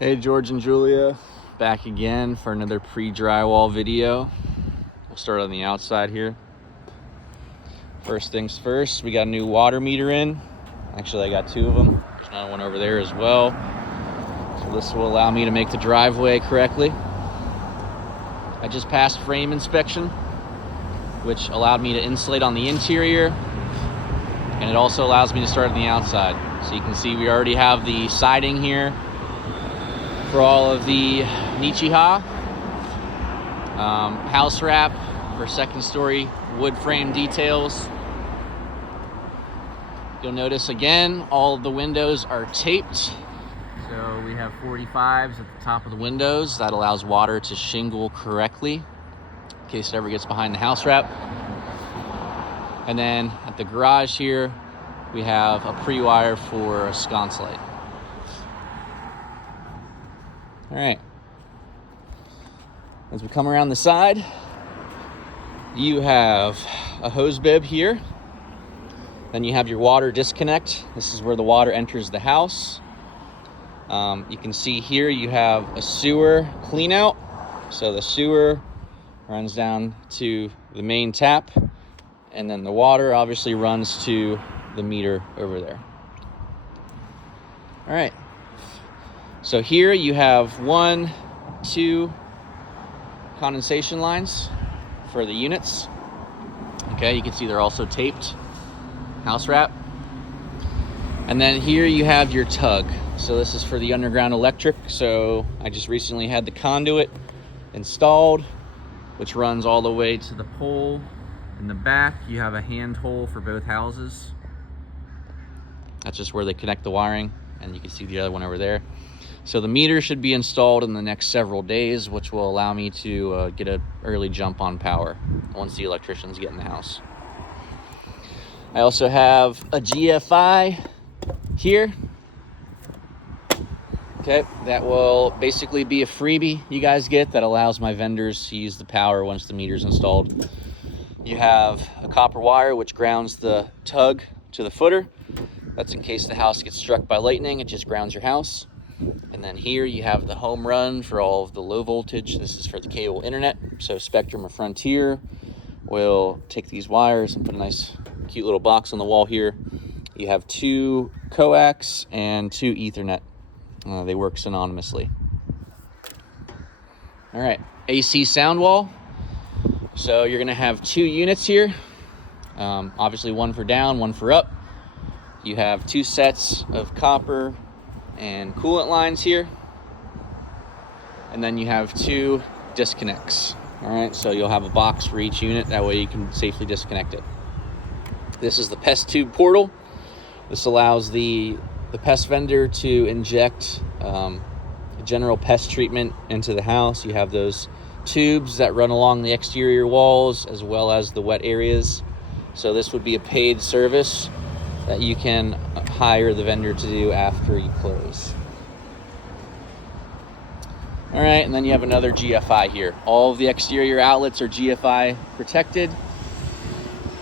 Hey, George and Julia, back again for another pre-drywall video. We'll start on the outside here. First things first, we got a new water meter in. Actually, I got two of them. There's another one over there as well. So this will allow me to make the driveway correctly. I just passed frame inspection, which allowed me to insulate on the interior, and it also allows me to start on the outside. So you can see we already have the siding here for all of the Nichiha, house wrap for second story wood frame details. You'll notice again, all of the windows are taped. So we have 45s at the top of the windows. That allows water to shingle correctly in case it ever gets behind the house wrap. And then at the garage here, we have a pre-wire for a sconce light. All right, as we come around the side, you have a hose bib here. Then you have your water disconnect. This is where the water enters the house. You can see here you have a sewer clean out. So the sewer runs down to the main tap, and then the water obviously runs to the meter over there. All right. So here you have 1, 2 condensation lines for the units. Okay, you can see they're also taped, house wrap. And then here you have your tug. So this is for the underground electric. So I just recently had the conduit installed, which runs all the way to the pole. In the back, you have a hand hole for both houses. That's just where they connect the wiring, and you can see the other one over there. So the meter should be installed in the next several days, which will allow me to get an early jump on power once the electricians get in the house. I also have a GFI here. Okay, that will basically be a freebie you guys get that allows my vendors to use the power once the meter's installed. You have a copper wire which grounds the tug to the footer. That's in case the house gets struck by lightning, it just grounds your house. And then here you have the home run for all of the low voltage. This is for the cable internet. So Spectrum or Frontier will take these wires and put a nice cute little box on the wall here. You have 2 coax and 2 Ethernet. They work synonymously. All right, AC sound wall. So you're gonna have 2 units here. Obviously one for down, one for up. You have 2 sets of copper and coolant lines here, and then you have 2 disconnects. All right, so you'll have a box for each unit, that way you can safely disconnect it. This is the pest tube portal. This allows the pest vendor to inject general pest treatment into the house. You have those tubes that run along the exterior walls as well as the wet areas. So this would be a paid service that you can hire the vendor to do after you close. All right, and then you have another GFI here. All of the exterior outlets are GFI protected.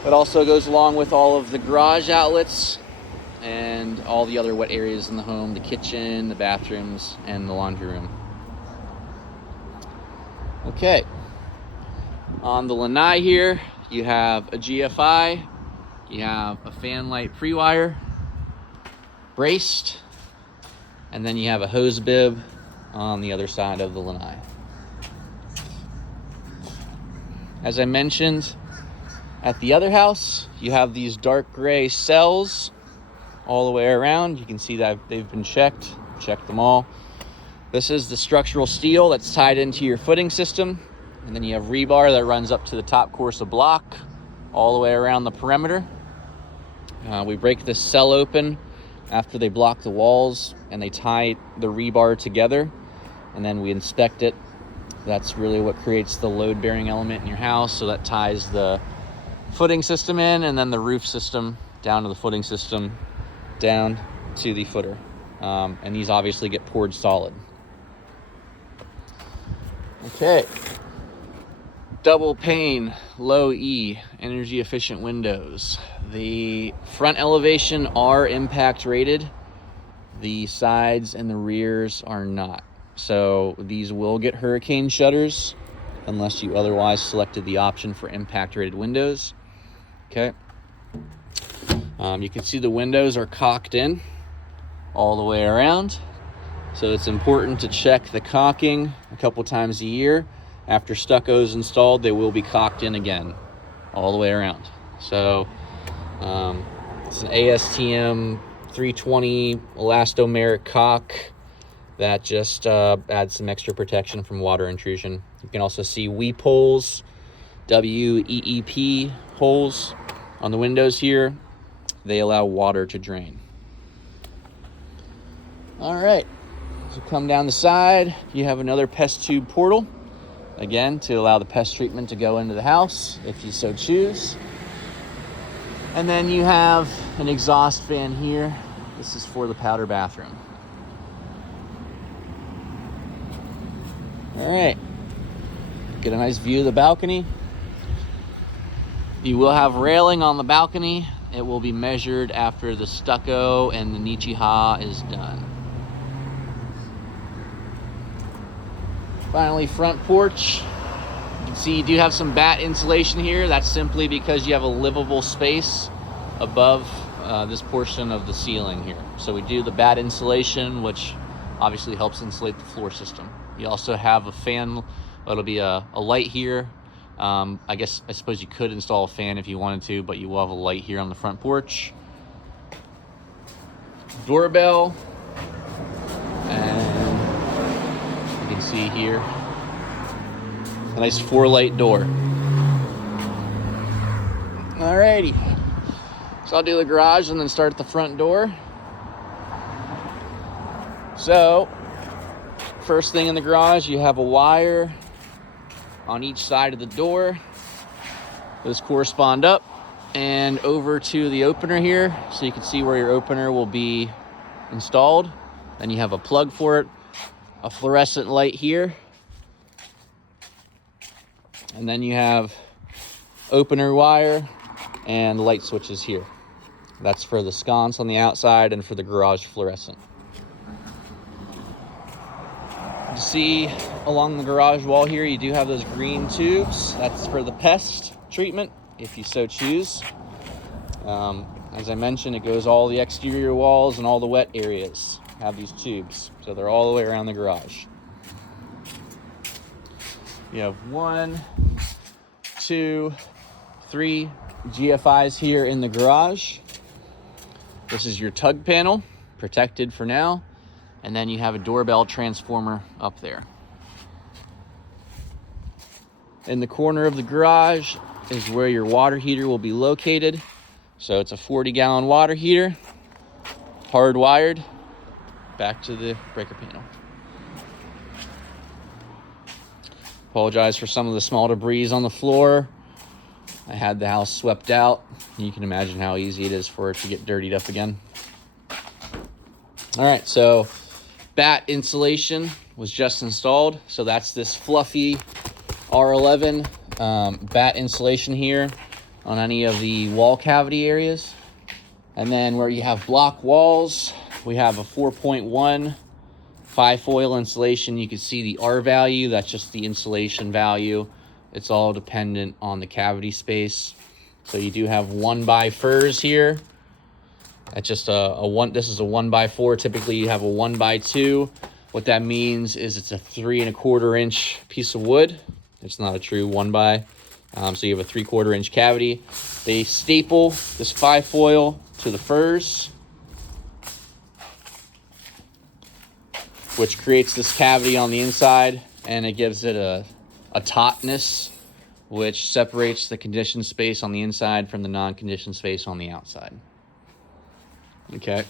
It also goes along with all of the garage outlets and all the other wet areas in the home, the kitchen, the bathrooms, and the laundry room. Okay, on the lanai here, you have a GFI. You have a fan light pre-wire, braced, and then you have a hose bib on the other side of the lanai. As I mentioned, at the other house, you have these dark gray cells all the way around. You can see that they've been checked them all. This is the structural steel that's tied into your footing system, and then you have rebar that runs up to the top course of block all the way around the perimeter. We break this cell open after they block the walls, and they tie the rebar together, and then we inspect it. That's really what creates the load-bearing element in your house. So that ties the footing system in, and then the roof system down to the footing system, down to the footer. And these obviously get poured solid. Okay. Double pane, low E, energy efficient windows. The front elevation are impact rated. The sides and the rears are not. So these will get hurricane shutters unless you otherwise selected the option for impact rated windows. Okay. You can see the windows are caulked in all the way around. So it's important to check the caulking a couple times a year. After stucco is installed, they will be caulked in again all the way around. So it's an ASTM 320 elastomeric caulk that just adds some extra protection from water intrusion. You can also see weep holes, WEEP holes on the windows here. They allow water to drain. All right, so come down the side, you have another pest tube portal, again, to allow the pest treatment to go into the house if you so choose. And then you have an exhaust fan here. This is for the powder bathroom. All right, get a nice view of the balcony. You will have railing on the balcony. It will be measured after the stucco and the Nichiha is done. Finally, front porch. You can see you do have some bat insulation here. That's simply because you have a livable space above this portion of the ceiling here. So we do the bat insulation, which obviously helps insulate the floor system. You also have a fan. It'll be a light here. I suppose you could install a fan if you wanted to, but you will have a light here on the front porch. Doorbell. And you can see here, a nice 4-light door. Alrighty. So I'll do the garage and then start at the front door. So, first thing in the garage, you have a wire on each side of the door. Those correspond up and over to the opener here, so you can see where your opener will be installed. Then you have a plug for it, a fluorescent light here, and then you have opener wire and light switches here. That's for the sconce on the outside and for the garage fluorescent. You see along the garage wall here, you do have those green tubes. That's for the pest treatment, if you so choose. As I mentioned, it goes all the exterior walls and all the wet areas have these tubes. So they're all the way around the garage. You have 1, 2, 3 GFIs here in the garage. This is your tug panel, protected for now. And then you have a doorbell transformer up there. In the corner of the garage is where your water heater will be located. So it's a 40-gallon water heater, hardwired back to the breaker panel. Apologize for some of the small debris on the floor. I had the house swept out. You can imagine how easy it is for it to get dirtied up again. All right, so bat insulation was just installed. So that's this fluffy R11 bat insulation here on any of the wall cavity areas. And then where you have block walls, we have a 4.1 5-foil insulation. You can see the R value, that's just the insulation value. It's all dependent on the cavity space. So you do have 1x4s here. That's just this is a 1x4. Typically you have a 1x2. What that means is it's a 3¼ inch piece of wood. It's not a true 1x. So you have a 3/4 inch cavity. They staple this 5-foil to the furs, which creates this cavity on the inside, and it gives it a tautness, which separates the conditioned space on the inside from the non-conditioned space on the outside. Okay.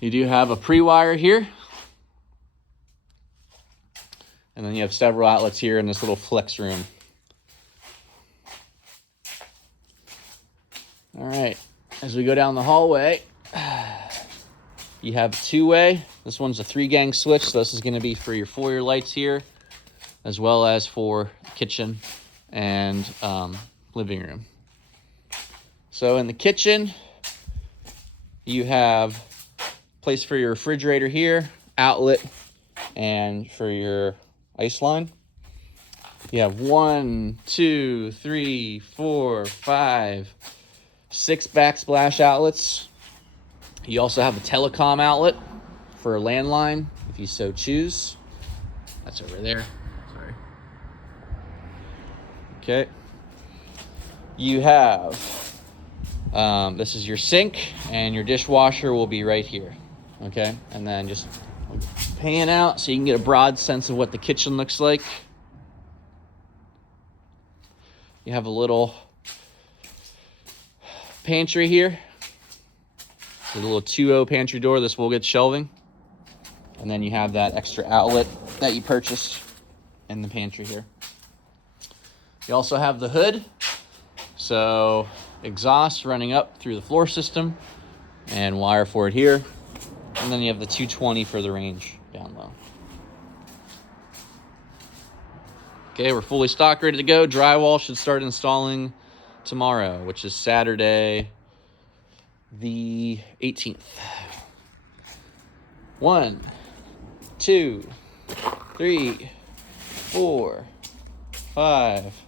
You do have a pre-wire here. And then you have several outlets here in this little flex room. All right. As we go down the hallway, you have 2-way. This one's a 3-gang switch, so this is going to be for your foyer lights here, as well as for kitchen and living room. So in the kitchen, you have place for your refrigerator here, outlet, and for your ice line. You have 1, 2, 3, 4, 5, 6 backsplash outlets. You also have a telecom outlet for a landline, if you so choose. That's over there. Sorry. Okay. You have, this is your sink, and your dishwasher will be right here. Okay. And then just pan out so you can get a broad sense of what the kitchen looks like. You have a little pantry here. It's a little 2.0 pantry door. This will get shelving. And then you have that extra outlet that you purchased in the pantry here. You also have the hood. So exhaust running up through the floor system and wire for it here. And then you have the 220 for the range down low. Okay, we're fully stocked, ready to go. Drywall should start installing tomorrow, which is Saturday the 18th. 1, 2, 3, 4, 5,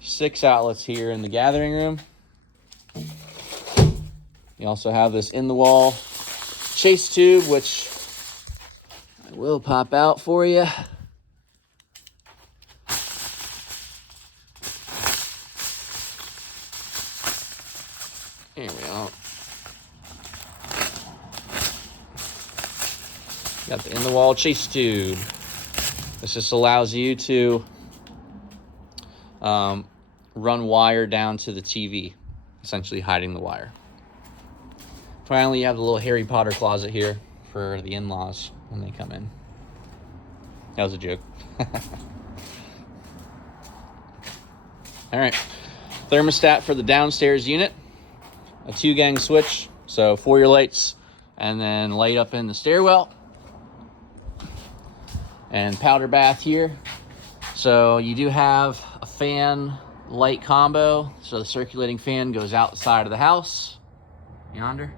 6 outlets here in the gathering room. You also have this in the wall chase tube, which I will pop out for you. There we go. Got the in-the-wall chase tube. This just allows you to run wire down to the TV, essentially hiding the wire. Finally, you have the little Harry Potter closet here for the in-laws when they come in. That was a joke. All right, thermostat for the downstairs unit. A 2-gang switch, so for your lights, and then light up in the stairwell. And powder bath here. So you do have a fan light combo. So the circulating fan goes outside of the house, yonder.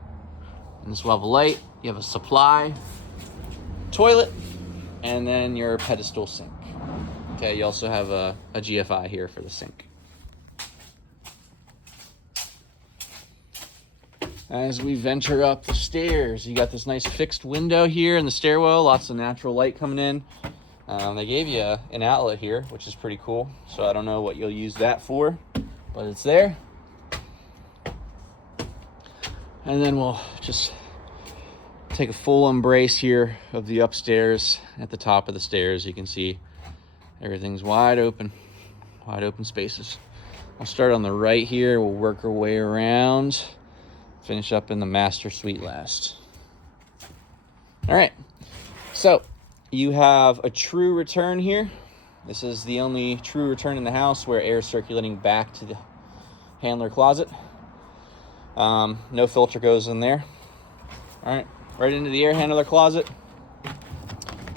And this will have a light. You have a supply, toilet, and then your pedestal sink. Okay, you also have a GFI here for the sink. As we venture up the stairs, you got this nice fixed window here in the stairwell, lots of natural light coming in. They gave you an outlet here, which is pretty cool. So I don't know what you'll use that for, but it's there. And then we'll just take a full embrace here of the upstairs. At the top of the stairs, you can see everything's wide open spaces. I'll start on the right here. We'll work our way around. Finish up in the master suite last. All right, so you have a true return here. This is the only true return in the house where air is circulating back to the handler closet. No filter goes in there. All right, right into the air handler closet.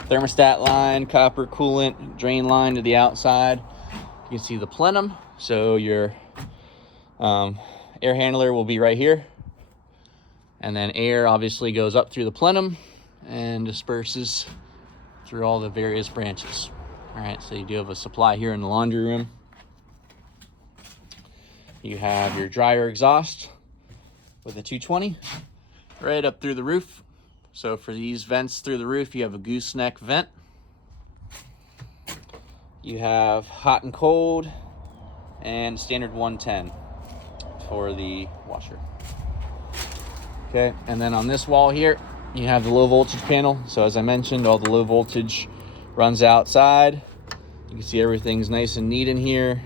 Thermostat line, copper coolant, drain line to the outside. You can see the plenum, so your air handler will be right here. And then air obviously goes up through the plenum and disperses through all the various branches. All right, so you do have a supply here in the laundry room. You have your dryer exhaust with a 220 right up through the roof. So for these vents through the roof, you have a gooseneck vent. You have hot and cold and standard 110 for the washer. Okay, and then on this wall here, you have the low voltage panel. So as I mentioned, all the low voltage runs outside. You can see everything's nice and neat in here.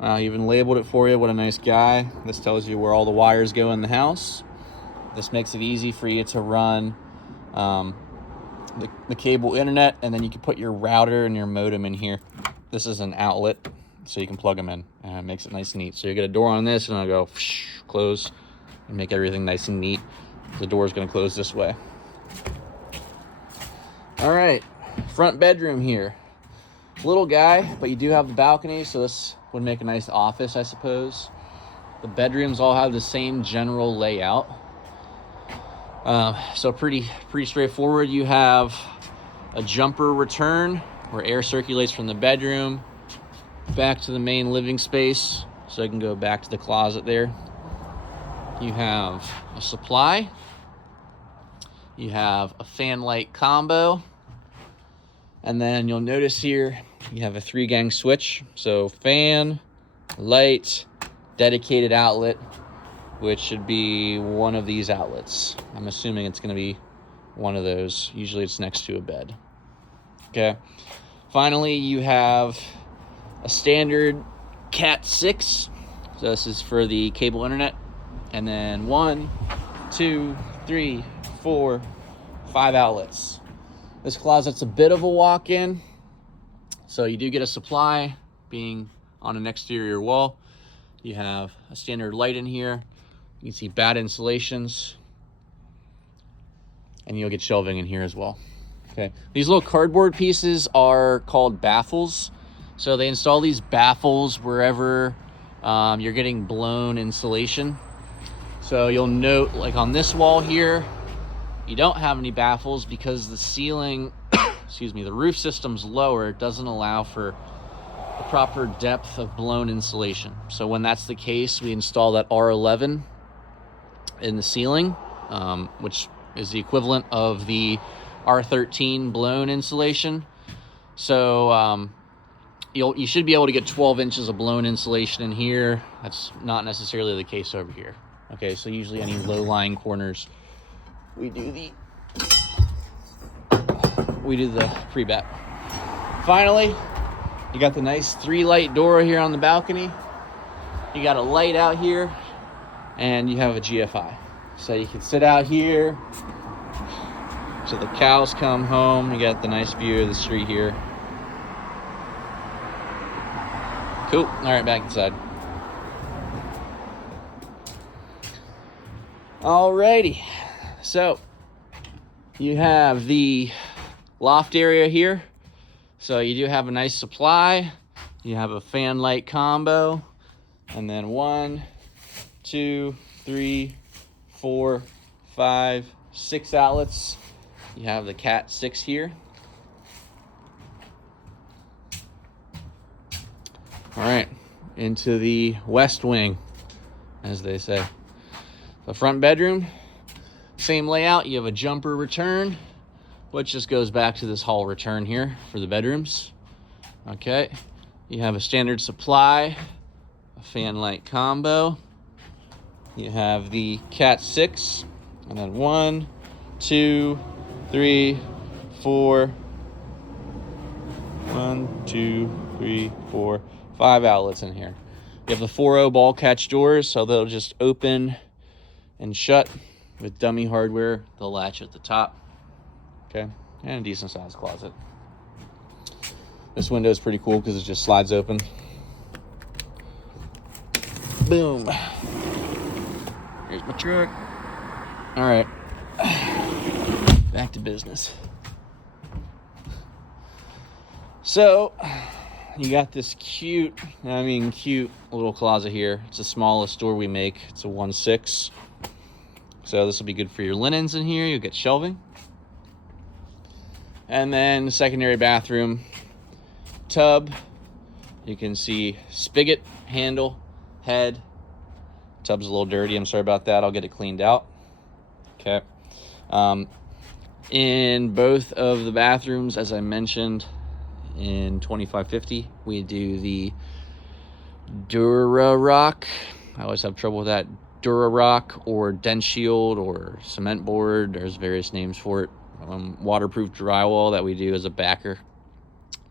I even labeled it for you. What a nice guy. This tells you where all the wires go in the house. This makes it easy for you to run the cable internet, and then you can put your router and your modem in here. This is an outlet, so you can plug them in, and it makes it nice and neat. So you get a door on this, and it'll go close and make everything nice and neat. The door is going to close this way. All right, front bedroom here. Little guy, but you do have the balcony, so this would make a nice office, I suppose. The bedrooms all have the same general layout. So pretty straightforward. You have a jumper return where air circulates from the bedroom back to the main living space, so I can go back to the closet there. You have a supply. You have a fan light combo. And then you'll notice here you have a 3-gang switch. So fan, light, dedicated outlet, which should be one of these outlets. I'm assuming it's going to be one of those. Usually it's next to a bed. Okay. Finally, you have a standard Cat 6. So this is for the cable internet. And then 1, 2, 3, 4, 5 outlets. This closet's a bit of a walk-in. So you do get a supply being on an exterior wall. You have a standard light in here. You can see bad insulations. And you'll get shelving in here as well. Okay. These little cardboard pieces are called baffles. So they install these baffles wherever you're getting blown insulation. So you'll note, like on this wall here, you don't have any baffles because the ceiling, the roof system's lower. It doesn't allow for the proper depth of blown insulation. So when that's the case, we install that R11 in the ceiling, which is the equivalent of the R13 blown insulation. So you should be able to get 12 inches of blown insulation in here. That's not necessarily the case over here. Okay, so usually any low-lying corners, we do the pre-bat. Finally, you got the nice 3-light door here on the balcony. You got a light out here, and you have a GFI. So you can sit out here. So the cows come home. You got the nice view of the street here. Cool. All right, back inside. Alrighty. So you have the loft area here. So you do have a nice supply. You have a fan light combo. And then 1, 2, 3, 4, 5, 6 outlets. You have the Cat 6 here. All right, into the west wing, as they say. The front bedroom, same layout. You have a jumper return, which just goes back to this hall return here for the bedrooms. Okay, you have a standard supply, a fan light combo. You have the Cat 6, and then 1, 2, 3, 4. 1, 2, 3, 4, 5 outlets in here. You have the 4.0 ball catch doors, so they'll just open and shut with dummy hardware. They'll latch at the top. Okay, and a decent sized closet. This window is pretty cool because it just slides open. Boom. Here's my truck. All right, back to business. So you got this cute little closet here. It's the smallest door we make. It's a 1.6. So this will be good for your linens in here. You'll get shelving. And then the secondary bathroom, tub. You can see spigot, handle, head. Tub's a little dirty. I'm sorry about that. I'll get it cleaned out. Okay. In both of the bathrooms, as I mentioned, in 2550, we do the Dura-Rock. I always have trouble with that. Dura-Rock or Dent Shield or cement board. There's various names for it. Waterproof drywall that we do as a backer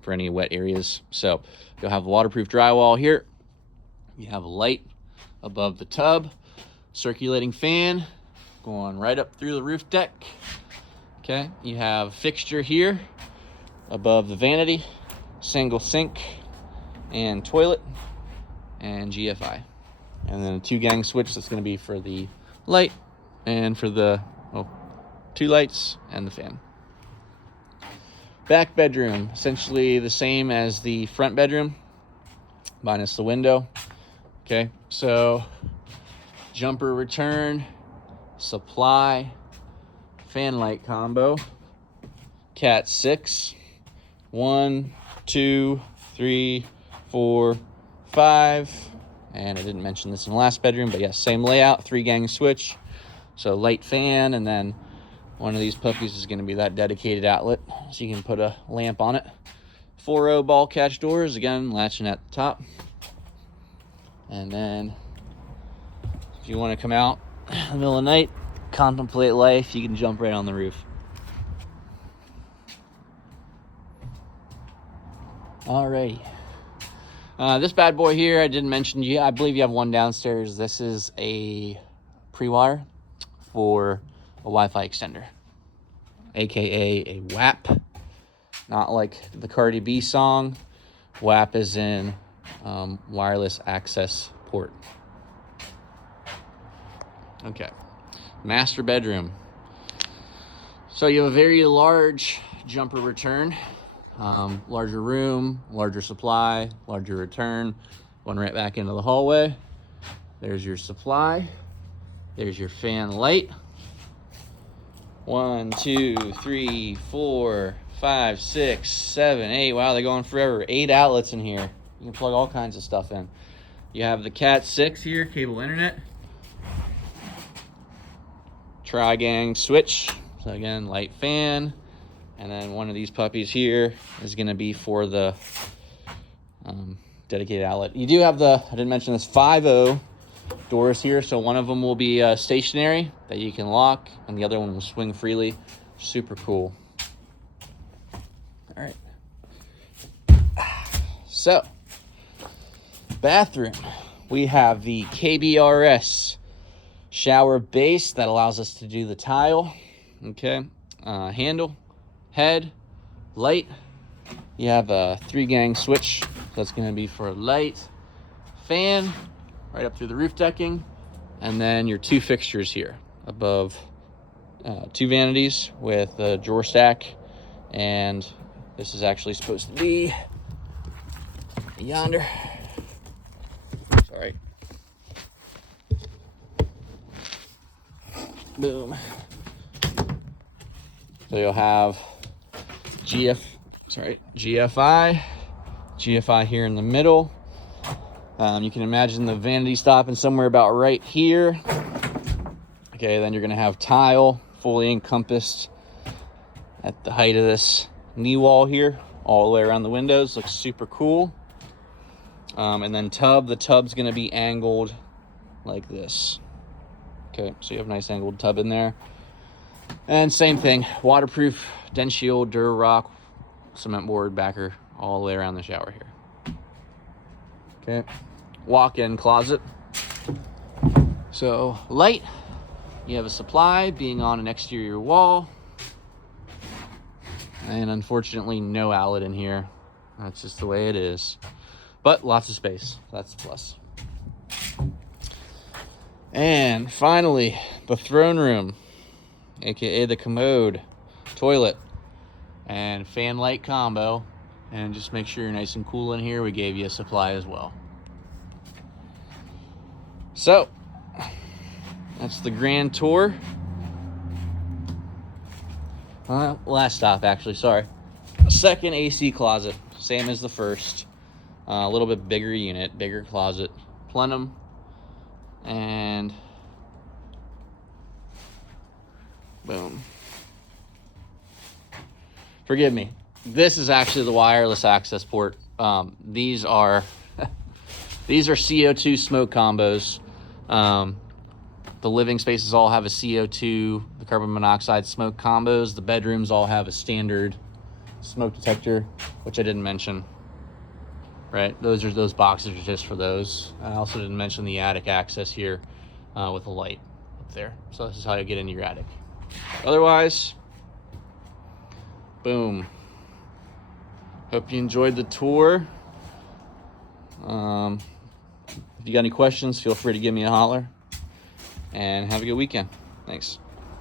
for any wet areas. So you'll have waterproof drywall here. You have a light above the tub, circulating fan going right up through the roof deck. Okay, you have a fixture here above the vanity, single sink and toilet, and GFI. And then a 2-gang switch that's going to be for the light and for the 2 lights and the fan. Back bedroom, essentially the same as the front bedroom, minus the window. Okay, so jumper return, supply, fan light combo. Cat 6. 1, 2, 3, 4, 5. And I didn't mention this in the last bedroom, but yes, same layout, 3-gang switch. So light fan, and then one of these puppies is going to be that dedicated outlet, so you can put a lamp on it. 4.0 ball catch doors, again, latching at the top. And then if you want to come out in the middle of the night, contemplate life, you can jump right on the roof. Alrighty. This bad boy here, I didn't mention, I believe you have one downstairs. This is a pre-wire for a Wi-Fi extender, aka a WAP. Not like the Cardi B song. WAP is in wireless access port. Okay, master bedroom. So you have a very large jumper return. Larger room, larger supply, larger return. Going right back into the hallway. There's your supply. There's your fan light. 1, 2, 3, 4, 5, 6, 7, 8. Wow, they're going forever. 8 outlets in here. You can plug all kinds of stuff in. You have the Cat 6 here, cable internet. Tri-gang switch. So again, light fan. And then one of these puppies here is going to be for the dedicated outlet. You do have I didn't mention this, 5.0 doors here. So one of them will be stationary that you can lock, and the other one will swing freely. Super cool. All right. So, bathroom. We have the KBRS shower base that allows us to do the tile. Okay. Handle. Head, light. You have a 3-gang switch. That's going to be for light, fan, right up through the roof decking, and then your 2 fixtures here above, 2 vanities with a drawer stack, and this is actually supposed to be yonder. Sorry. Boom. So you'll have GFI here in the middle. You can imagine the vanity stopping somewhere about right here. Okay, then you're gonna have tile fully encompassed at the height of this knee wall here, all the way around the windows. Looks super cool. And then the tub's gonna be angled like this. Okay, so you have a nice angled tub in there. And same thing, waterproof, dense shield, Durarock, cement board, backer, all the way around the shower here. Okay, walk-in closet. So light, you have a supply being on an exterior wall. And unfortunately, no outlet in here. That's just the way it is. But lots of space, that's a plus. And finally, the throne room, aka the commode, toilet, and fan light combo. And just make sure you're nice and cool in here. We gave you a supply as well. So that's the grand tour. Last stop, actually, sorry. Second AC closet, same as the first. A little bit bigger unit, bigger closet, plenum, and boom. Forgive me. This is actually the wireless access port. These are CO2 smoke combos. The living spaces all have a CO2, the carbon monoxide smoke combos. The bedrooms all have a standard smoke detector, which I didn't mention. Right, those boxes are just for those. I also didn't mention the attic access here with a light up there. So this is how you get into your attic. Otherwise, boom. Hope you enjoyed the tour. If you got any questions, feel free to give me a holler. And have a good weekend. Thanks.